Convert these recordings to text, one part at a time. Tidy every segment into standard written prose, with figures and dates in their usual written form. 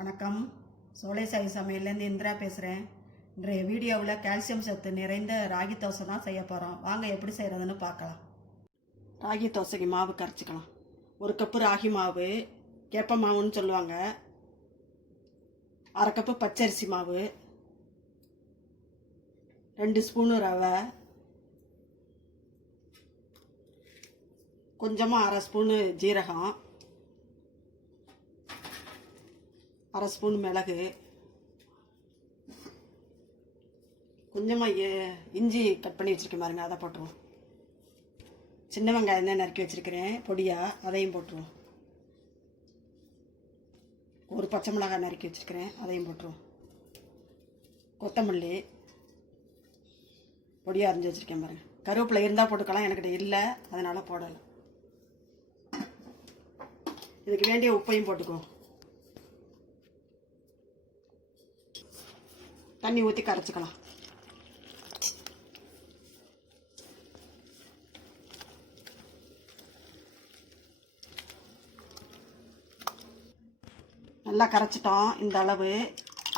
வணக்கம். சோலை சாய் சமையல்லேருந்து இந்திரா பேசுகிறேன். இன்றைய வீடியோவில் கால்சியம் சத்து நிறைந்த ராகி தோசை தான் செய்ய போகிறோம். வாங்க எப்படி செய்கிறதுன்னு பார்க்கலாம். ராகி தோசைக்கு மாவு கரைச்சிக்கலாம். 1 கப்பு ராகி மாவு, கேப்ப மாவுன்னு சொல்லுவாங்க. 1/2 கப்பு பச்சரிசி மாவு, 2 ஸ்பூனு ரவை, கொஞ்சமாக 1/2 ஸ்பூனு ஜீரகம், 1/2 ஸ்பூன் மிளகு, கொஞ்சமாக இஞ்சி கட் பண்ணி வச்சுருக்கேன் பாருங்க, அதை போட்டுருவோம். சின்ன வெங்காயம் தான் நறுக்கி வச்சுருக்கிறேன் பொடியாக, அதையும் போட்டுருவோம். ஒரு பச்சை மிளகாய் நறுக்கி வச்சுருக்கிறேன், அதையும் போட்டுருவோம். கொத்தமல்லி பொடியாக அரிஞ்சு வச்சுருக்கேன் பாருங்கள். கருவேப்பிலை இருந்தால் போட்டுக்கலாம், எனக்கிட்ட இல்லை அதனால் போடலை. இதுக்கு வேண்டிய உப்பையும் போட்டுக்குவோம். தண்ணி ஊற்றி கரைச்சிக்கலாம். நல்லா கரைச்சிட்டோம். இந்த அளவு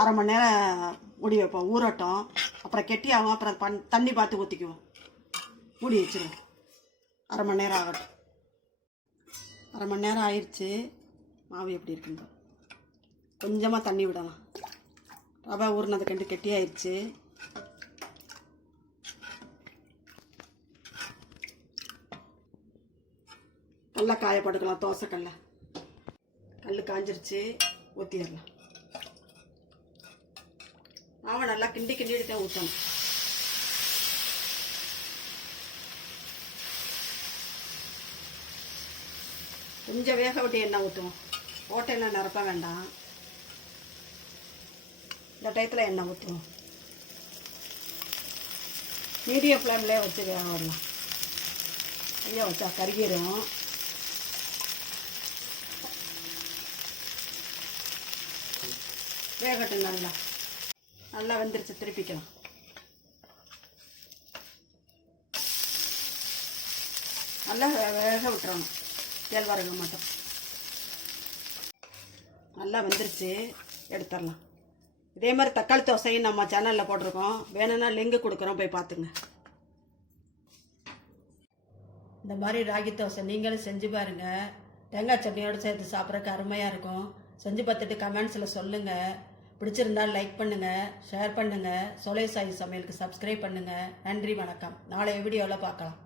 1/2 மணி நேரம் மூடி வைப்போம், ஊறட்டும். அப்புறம் கெட்டியாகும், அப்புறம் தண்ணி பார்த்து ஊற்றிக்குவோம். மூடி வச்சிருவோம். 1/2 மணி நேரம் ஆகட்டும். 1/2 மணி நேரம் ஆயிடுச்சு. மாவு எப்படி இருக்குங்க, கொஞ்சமாக தண்ணி விடலாம். ரவை ஊறினது கண்டு கெட்டியாயிடுச்சு. நல்லா காயப்படுக்கலாம். தோசை கல் காஞ்சிருச்சு, ஊற்றிடலாம். மாவை நல்லா கிண்டிட்டு தான் ஊற்றணும். கொஞ்சம் வேக விட்டு எண்ணெய் ஊற்றுவோம். ஓட்டையெல்லாம் நிரப்ப வேண்டாம். இந்த டயத்தில் எண்ணெய் ஊற்றுவோம். மீடியம் ஃப்ளேம்லேயே வச்சு வேக விடலாம். ஐயா வச்சா கருகிரும். வேகட்டும். நல்லா வெந்துருச்சு, திருப்பிக்கலாம். நல்லா வேக விட்டுறணும், கேழ்வரகு மட்டும். நல்லா வெந்துருச்சு, எடுத்துடலாம். இதே மாதிரி தக்காளி தோசையும் நம்ம சேனலில் போட்டிருக்கோம், வேணும்னா லிங்க் கொடுக்குறோம், போய் பார்த்துங்க. இந்த மாதிரி ராகி தோசை நீங்களும் செஞ்சு பாருங்கள். தேங்காய் சட்னியோடு சேர்த்து சாப்பிட்றதுக்கு அருமையாக இருக்கும். செஞ்சு பார்த்துட்டு கமெண்ட்ஸில் சொல்லுங்கள். பிடிச்சிருந்தால் லைக் பண்ணுங்கள், ஷேர் பண்ணுங்கள். சோலை சாய் சமையலுக்கு சப்ஸ்கிரைப் பண்ணுங்கள். நன்றி, வணக்கம். நாளைய வீடியோவில் பார்க்கலாம்.